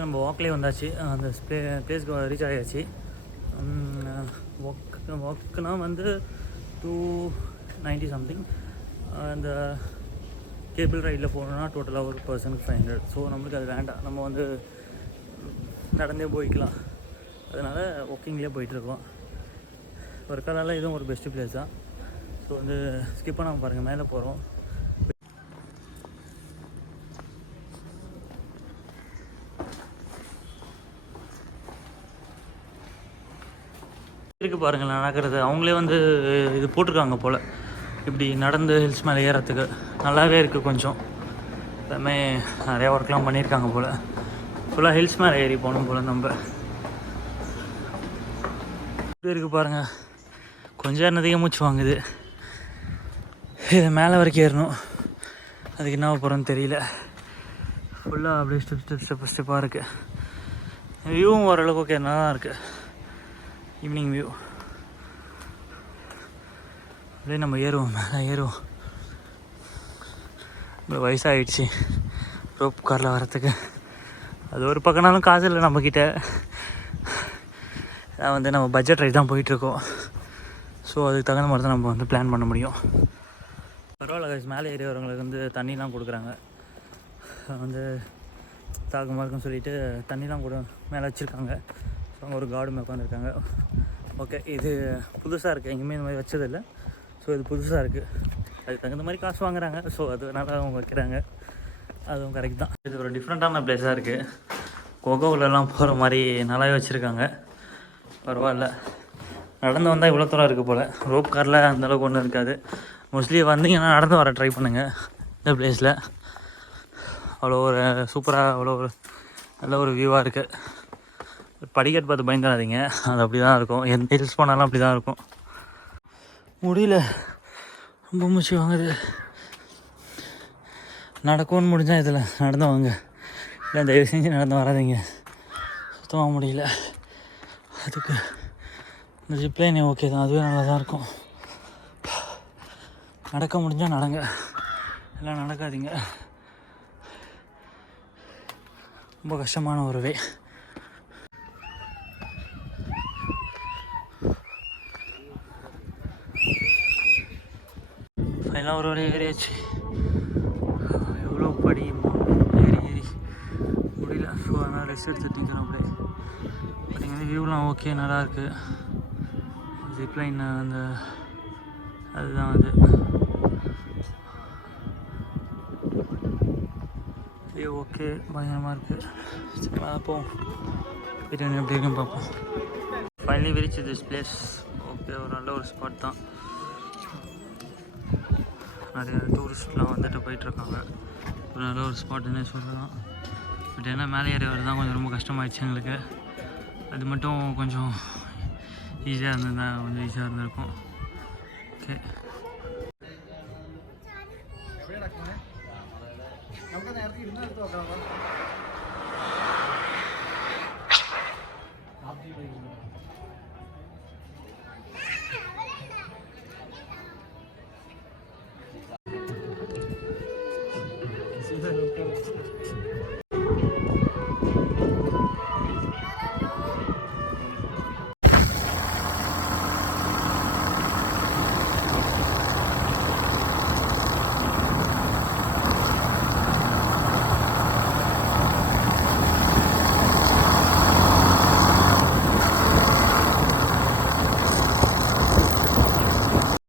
நம்ம வாக்லேயே வந்தாச்சு. அந்த பிளேஸ்க்கு ரீச் ஆகியாச்சு. வாக்குனா வந்து 290 சம்திங். அந்த கேபிள் ரைடில் போகணுன்னா டோட்டலாக ஒரு பர்சனுக்கு 500. ஸோ நம்மளுக்கு அது வேண்டாம், நம்ம வந்து நடந்தே போய்க்கலாம். அதனால் வாக்கிங்லேயே போயிட்டுருக்கோம். ஒர்க்காலால் இதுவும் ஒரு பெஸ்ட்டு பிளேஸ் தான். ஸோ வந்து ஸ்கிப் பண்ணாமல் பாருங்கள், மேலே போகிறோம். இருக்குது பாருங்கள் நடக்கிறது. அவங்களே வந்து இது போட்டிருக்காங்க போல், இப்படி நடந்து ஹில்ஸ் மேலே ஏறத்துக்கு நல்லாவே இருக்குது. கொஞ்சம் எல்லாமே நிறையா ஒர்க்லாம் பண்ணியிருக்காங்க போல். ஃபுல்லாக ஹில்ஸ் மேலே ஏறி போகணும் போல். நம்ம இப்படி இருக்குது பாருங்கள். கொஞ்சம் நேரத்துக்கே மூச்சு வாங்குது. இது மேலே வரைக்கும் ஏறணும். அதுக்கு என்ன போகிறோன்னு தெரியல. ஃபுல்லாக அப்படியே ஸ்டெப்பாக இருக்குது. வியூவும் ஓரளவுக்கு ஓகே, நல்லா தான் இருக்குது. Evening view. அப்படியே நம்ம ஏறுவோம், மேலே ஏறுவோம். இப்போ வயசாகிடுச்சு ரோப் காரில் வரத்துக்கு. அது ஒரு பக்கம்னாலும் காசு இல்லை நம்மக்கிட்ட. வந்து நம்ம பட்ஜெட் ரைட் தான் போயிட்டுருக்கோம். ஸோ அதுக்கு தகுந்த மாதிரி தான் நம்ம வந்து பிளான் பண்ண முடியும். பரவாயில்ல கைஸ், மேலே ஏறி வரவங்களுக்கு வந்து தண்ணிலாம் கொடுக்குறாங்க. வந்து தாகமாக இருக்குன்னு சொல்லிட்டு தண்ணிலாம் கூட மேலே வச்சுருக்காங்க. ஸோ அங்கே ஒரு கார்டு உட்காந்துருக்காங்க. ஓகே, இது புதுசாக இருக்குது, எங்கேயுமே இந்த மாதிரி வச்சதில்லை. ஸோ இது புதுசாக இருக்குது. அதுக்கு தகுந்த மாதிரி காசு வாங்குறாங்க. ஸோ அதனால அவங்க வைக்கிறாங்க, அதுவும் கரெக்ட் தான். இது ஒரு டிஃப்ரெண்ட்டான பிளேஸாக இருக்குது. கொகோவிலலாம் போகிற மாதிரி நல்லாவே வச்சுருக்காங்க. பரவாயில்ல. நடந்து வந்தால் இவ்வளோ தூரம் இருக்குது போல். ரோப் காரில் அந்தளவுக்கு ஒன்றும் இருக்காது. மோஸ்ட்லி வந்தீங்கன்னா நடந்து வர ட்ரை பண்ணுங்கள் இந்த பிளேஸில். அவ்வளோ ஒரு சூப்பராக, அவ்வளோ ஒரு நல்ல ஒரு வியூவாக இருக்குது. படிக்கட்டு பார்த்து பயந்துடாதீங்க, அது அப்படி தான் இருக்கும். எந்த ஹில்ஸ் போனாலும் அப்படி தான் இருக்கும். முடியல, ரொம்ப மூச்சு வாங்குது. நடக்கும்னு முடிஞ்சால் இதில் நடந்து வாங்க, இல்லை தயவு செஞ்சு நடந்து வராதிங்க. சுத்தமாக முடியல. அதுக்கு இந்த ஜிப்லைனே ஓகே தான், அதுவே நல்லா தான் இருக்கும். நடக்க முடிஞ்சால் நடங்க, எல்லாம் நடக்காதீங்க. ரொம்ப கஷ்டமான ஒரு வே. ஃபைனலாக ஒரு வழி ஏறியாச்சு. எவ்வளோ படி ஏறி முடியல. ஸோ அதனால் ரெஸ்ட் எடுத்துட்டிங்க. அப்படியே பார்த்தீங்கன்னா வியூலாம் ஓகே, நல்லாயிருக்கு. ஜிப்லைன் அந்த அதுதான் அது வியூ ஓகே, பயங்கரமாக இருக்குது. சரி பார்ப்போம், பிரியாணி எப்படி இருக்குன்னு பார்ப்போம். Finally reach this place. Okay, ஒரு நல்ல ஒரு ஸ்பாட் தான். நிறைய டூரிஸ்ட்லாம் வந்துட்டு போயிட்டுருக்காங்க. ஒரு நல்ல ஒரு ஸ்பாட்டுன்னே சொல்லலாம். பட் ஏன்னா மேலே ஏறி வரது தான் கொஞ்சம் ரொம்ப கஷ்டமாயிடுச்சு எங்களுக்கு. அது மட்டும் கொஞ்சம் ஈஸியாக இருந்திருந்தா கொஞ்சம் ஈஸியாக இருந்திருக்கும். ஓகே, നമുക്ക് നേരത്തെ ഇരുന്ന് എടുത്ത് നോക്കാം.